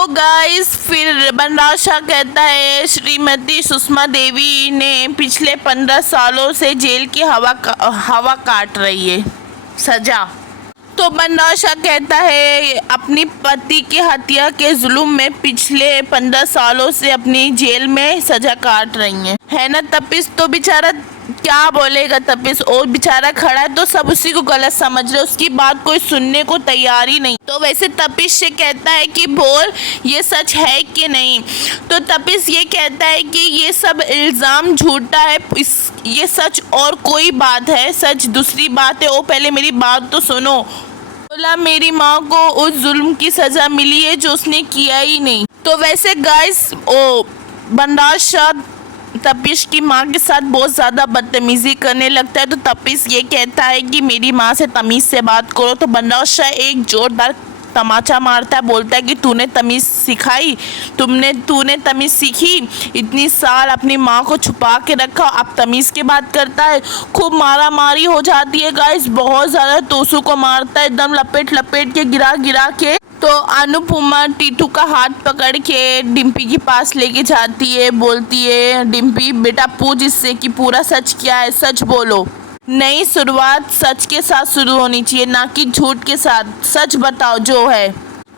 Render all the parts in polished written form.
तो गाइस फिर बनराज शाह कहता है श्रीमती सुषमा देवी ने पिछले 15 सालों से जेल की हवा काट रही है सजा। तो बनराज शाह कहता है अपनी पति की हत्या के जुल्म में पिछले 15 सालों से अपनी जेल में सजा काट रही है ना तपिश। तो बेचारा क्या बोलेगा तपिश, और बेचारा खड़ा है तो सब उसी को गलत समझ रहे, उसकी बात कोई सुनने को तैयार ही नहीं। तो वैसे तपिश से कहता है कि बोल ये सच है कि नहीं। तो तपिश ये कहता है कि ये सब इल्ज़ाम झूठा है, ये सच और कोई बात है, सच दूसरी बात है। ओ पहले मेरी बात तो सुनो। बोला मेरी माँ को उस जुल्म की सज़ा मिली है जो उसने किया ही नहीं। तो वैसे गाइस बनराज शाह तपिश की माँ के साथ बहुत ज़्यादा बदतमीज़ी करने लगता है। तो तपिश ये कहता है कि मेरी माँ से तमीज़ से बात करो। तो बनराज शाह एक ज़ोरदार तमाचा मारता है, बोलता है कि तूने तमीज़ सिखाई, तूने तमीज़ सीखी, इतनी साल अपनी माँ को छुपा के रखा, अब तमीज़ की बात करता है। खूब मारा मारी हो जाती है गाइस, बहुत ज़्यादा तोसू को मारता है, एकदम लपेट लपेट के गिरा के। तो अनुपमा टीटू का हाथ पकड़ के डिम्पी के पास लेके जाती है, बोलती है डिम्पी बेटा पूछ इससे कि पूरा सच क्या है, सच बोलो। नई शुरुआत सच के साथ शुरू होनी चाहिए, ना कि झूठ के साथ, सच बताओ जो है।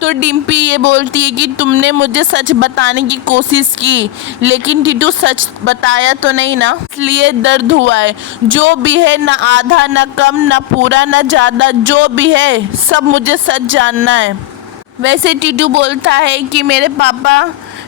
तो डिम्पी ये बोलती है कि तुमने मुझे सच बताने की कोशिश की लेकिन टीटू सच बताया तो नहीं ना, इसलिए दर्द हुआ है। जो भी है ना आधा ना कम ना पूरा ना ज़्यादा, जो भी है सब मुझे सच जानना है। वैसे टीटू बोलता है कि मेरे पापा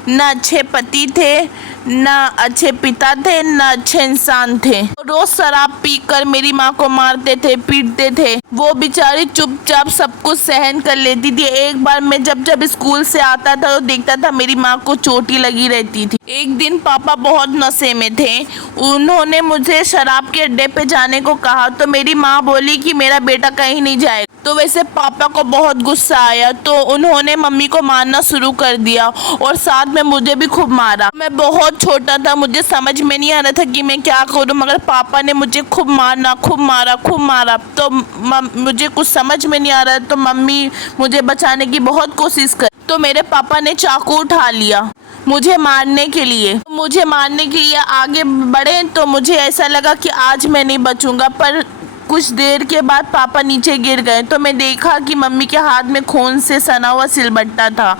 ना अच्छे पति थे, ना अच्छे पिता थे, ना अच्छे इंसान थे। रोज शराब पीकर मेरी माँ को मारते थे, पीटते थे। वो बेचारी चुपचाप सब कुछ सहन कर लेती थी। एक बार मैं जब स्कूल से आता था तो देखता था मेरी माँ को चोटी लगी रहती थी। एक दिन पापा बहुत नशे में थे, उन्होंने मुझे शराब के अड्डे पे जाने को कहा तो मेरी माँ बोली कि मेरा बेटा कहीं नहीं जाएगा। तो वैसे पापा को बहुत गुस्सा आया तो उन्होंने मम्मी को मारना शुरू कर दिया और साथ में मुझे भी खूब मारा। मैं बहुत छोटा था, मुझे समझ में नहीं आ रहा था कि मैं क्या करूं, मगर पापा ने मुझे खूब मारा। तो मुझे कुछ समझ में नहीं आ रहा तो मम्मी मुझे बचाने की बहुत कोशिश कर, तो मेरे पापा ने चाकू उठा लिया मुझे मारने के लिए आगे बढ़े। तो मुझे ऐसा लगा कि आज मैं नहीं बचूंगा, पर कुछ देर के बाद पापा नीचे गिर गए तो मैं देखा कि मम्मी के हाथ में खून से सना हुआ सिलबट्टा था।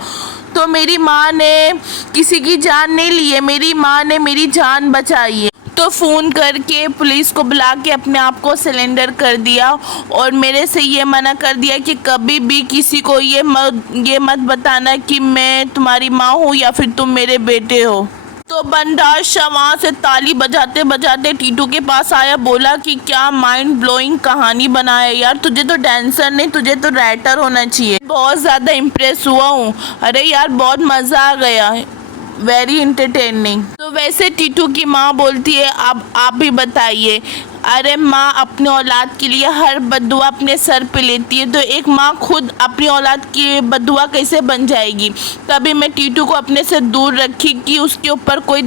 तो मेरी माँ ने किसी की जान नहीं ली है, मेरी माँ ने मेरी जान बचाई है। तो फ़ोन करके पुलिस को बुला के अपने आप को सरेंडर कर दिया और मेरे से ये मना कर दिया कि कभी भी किसी को ये मत बताना कि मैं तुम्हारी माँ हूँ या फिर तुम मेरे बेटे हो। तो बनराज शाह वहाँ से ताली बजाते बजाते टीटू के पास आया, बोला कि क्या माइंड ब्लोइंग कहानी बनाया यार, तुझे तो डांसर नहीं तुझे तो राइटर होना चाहिए। बहुत ज़्यादा इम्प्रेस हुआ हूँ, अरे यार बहुत मज़ा आ गया, वेरी इंटरटेनिंग। तो वैसे टीटू की माँ बोलती है अब आप भी बताइए। अरे माँ अपनी औलाद के लिए हर बद्दुआ अपने सर पे लेती है, तो एक माँ खुद अपनी औलाद की बद्दुआ कैसे बन जाएगी। तभी मैं टीटू को अपने से दूर रखी कि उसके ऊपर कोई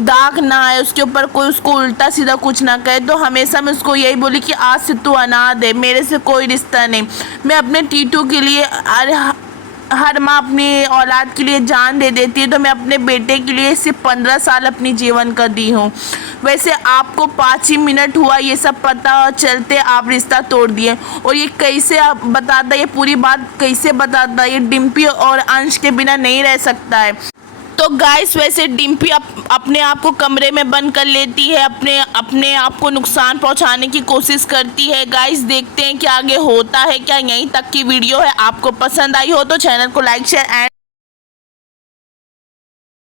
दाग ना आए, उसके ऊपर कोई उसको उल्टा सीधा कुछ ना कहे। तो हमेशा मैं उसको यही बोली कि आज से तू अनाथ है, मेरे से कोई रिश्ता नहीं। मैं अपने टीटू के लिए, अरे हर माँ अपनी औलाद के लिए जान दे देती है, तो मैं अपने बेटे के लिए सिर्फ 15 साल अपनी जीवन का दी हूँ। वैसे आपको 5 ही मिनट हुआ ये सब पता चलते आप रिश्ता तोड़ दिए, और ये कैसे आप बताता, ये पूरी बात कैसे बताता, ये डिम्पी और अंश के बिना नहीं रह सकता है। तो गाइस वैसे डिम्पी अपने आप को कमरे में बंद कर लेती है, अपने आप को नुकसान पहुंचाने की कोशिश करती है। गाइस देखते हैं कि आगे होता है क्या। यहीं तक की वीडियो है, आपको पसंद आई हो तो चैनल को लाइक शेयर एंड